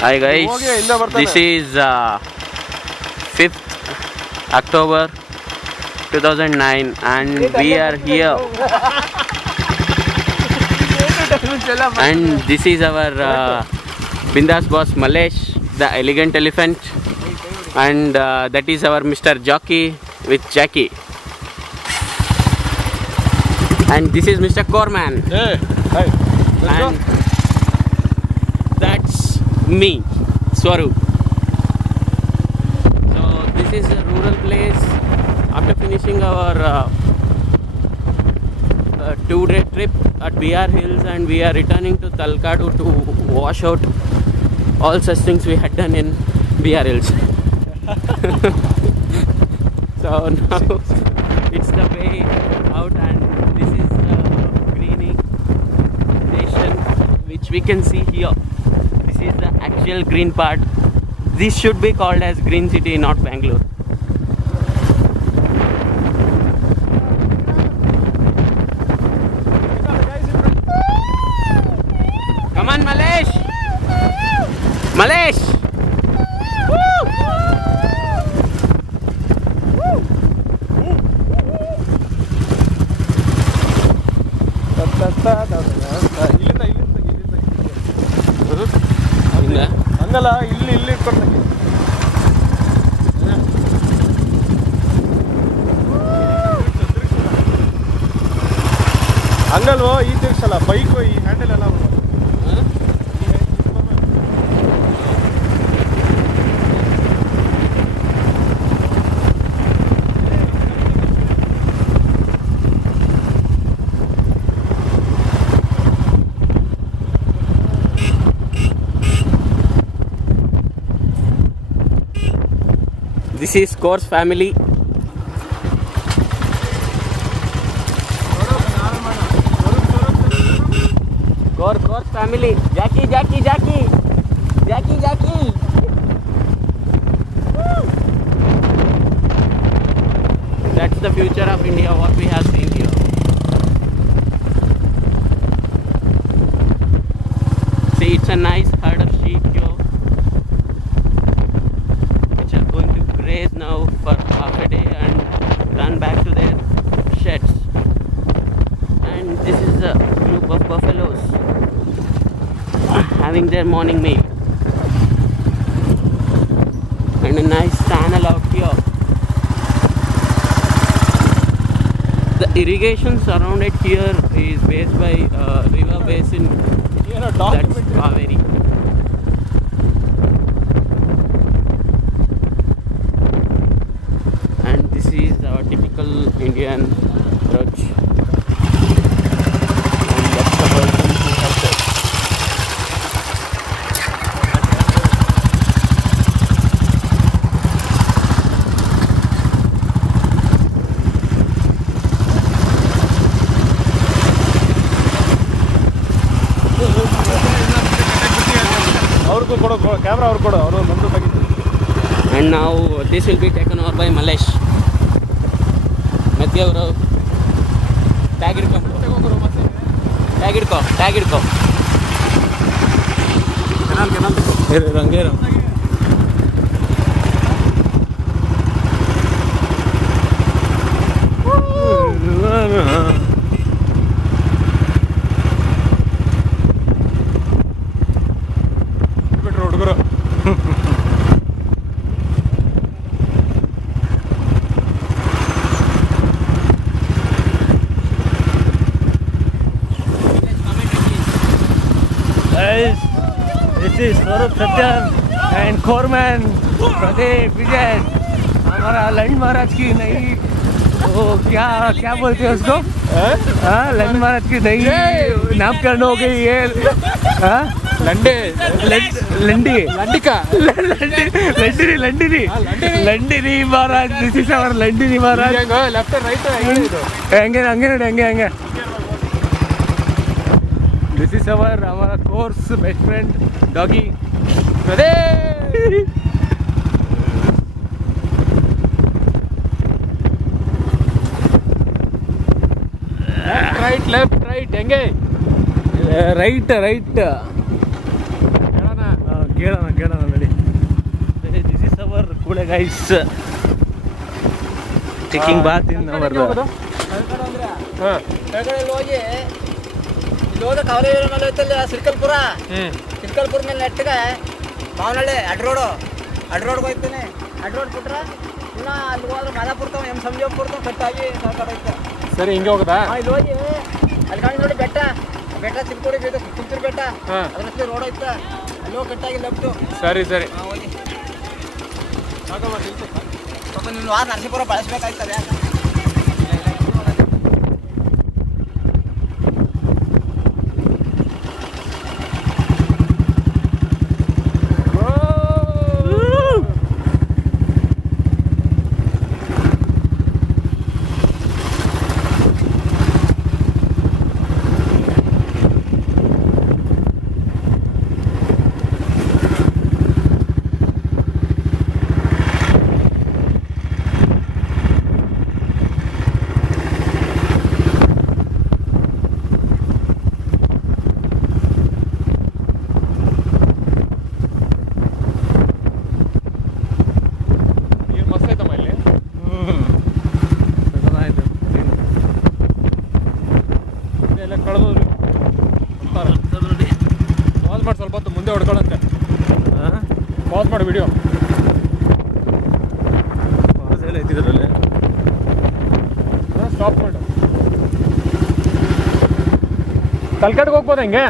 Hi guys, this is 5th October 2009 and we are here and this is our Bindas boss Malesh, the elegant elephant, and that is our Mr. Jockey with Jackie, and this is Mr. Corman. Hey, hi. And that's me, Swaroop. So this is a rural place. After finishing our 2-day trip at BR Hills, and we are returning to Talkadu to wash out all such things we had done in BR Hills. So now it's the way out, and this is the greening station which we can see here. This is the actual green part. This should be called as Green City, not Bangalore. Come on, Malesh! Malesh! ಹಂಗಲ್ಲ, ಇಲ್ಲಿ ಇಟ್ಕೊಡ್ತಂಗೆ ಹಂಗಲ್ವೋ, ಈ ತಿರ್ಸಲ್ಲ bike, ಈ handle ಎಲ್ಲ This is Course family. Course family. Jackie. That's the future of India, what we have seen here. See, it's a nice herd of sheep here, which are going to graze now for half a day and run back to their sheds. And this is a group of buffaloes having their morning meal, and a nice channel out here. The irrigation surrounded here is based by river basin, that's Kaveri. And this is our typical Indian brooch. And that's the person who helps us. ಅವ್ರಿಗೂ ಕೊಡೋ camera, ಅವ್ರು ಕೊಡೋ, ಅವರು ನಮ್ಮದು ತೆಗಿತಾರೆ. And now this will be taken over by Malesh. Matthew ಅವರು tag ಹಿಡ್ಕೊ. ರಂಗೇರ ಬಿಟ್ರು ಹುಡುಗರು. This is Swaroop Satyam and Corman, Pradeep, Vijay. हमारा लंड महाराज की नई, वो क्या बोलते हैं उसको? लंड महाराज की नई नामकरण हो गई है. लंडिनी महाराज. दिस इज अवर लंडिनी महाराज. लेफ्ट रೈಟ್ हंगे. This is हमारा course best friend doggy Pradeep. Left right ಹೆಂಗೆ? ರೈಟ್ ಕೇಳೋಣ. ಕೇಳೋಣ ನೋಡಿ. ದಿಸ್ ಇಸ್ ಅವರ್ ಕೂಳೆ guys taking bath in our. ಹಾಂ ಹೋಗಿ ಇಲ್ಲಿ ಹೋದ ಕವಲೆ ಮೇಲೆ ಐತಲ್ಲ ಸಿರ್ಕಲ್ಪುರ. ಸಿರ್ಕಲ್ಪುರ ಮೇಲೆ ನೆಟ್ಟಿಗೆ ಮಾವನಹಳ್ಳಿ ಅಡ್ರೋಡ್ಗೆ ಹೋಗ್ತೀನಿ. ಅಡ್ರೋಡ್ ಬಿಟ್ರೆ ಇನ್ನು ಅಲ್ಲಿ ಹೋದ್ರೆ ಮಾದಾಪುರ ತವ ಎಮ್ ಸಂಜೀವಪುರ ತವ ಕಟ್ಟಾಗಿ ಸರ್ಕಾರ ಐತೆ. ಸರಿ ಹಿಂಗೆ ಹೋಗೋದಾ? ಇಲ್ಲಿ ಹೋಗಿ ಅಲ್ಲಿ ಕಾಣಿ ನೋಡಿ ಬೆಟ್ಟ ಚಿಲ್ಕೋಡಿ ಕುಂತೂರು ಬೆಟ್ಟ ಅದ್ರ ರೋಡ್ ಐತೆ. ಅಲ್ಲಿ ಹೋಗಿ ಕಟ್ಟಾಗಿ ಲೆಫ್ಟು. ಸರಿ ಸರಿ ಹೋಗಿ ಸ್ವಲ್ಪ ನೀನು ವಾರ ನರಸೀಪುರ ಬಳಸ್ಬೇಕಾಯ್ತದೆ. ಯಾಕೆ ಸ್ವಲ್ಪ ಹೊತ್ತು ಮುಂದೆ ಹೊಡ್ಕೊಳ್ಳಂತೆ. ಪಾಸ್ ಮಾಡಿ ವಿಡಿಯೋ. ಪಾಸ್ ಎಲ್ಲ ಐತಿದ್ರಲ್ಲಿ ಸ್ಟಾಪ್ ಮಾಡು. ಕಲ್ಕಟ್ಗೆ ಹೋಗ್ಬೋದು ಹೆಂಗೆ?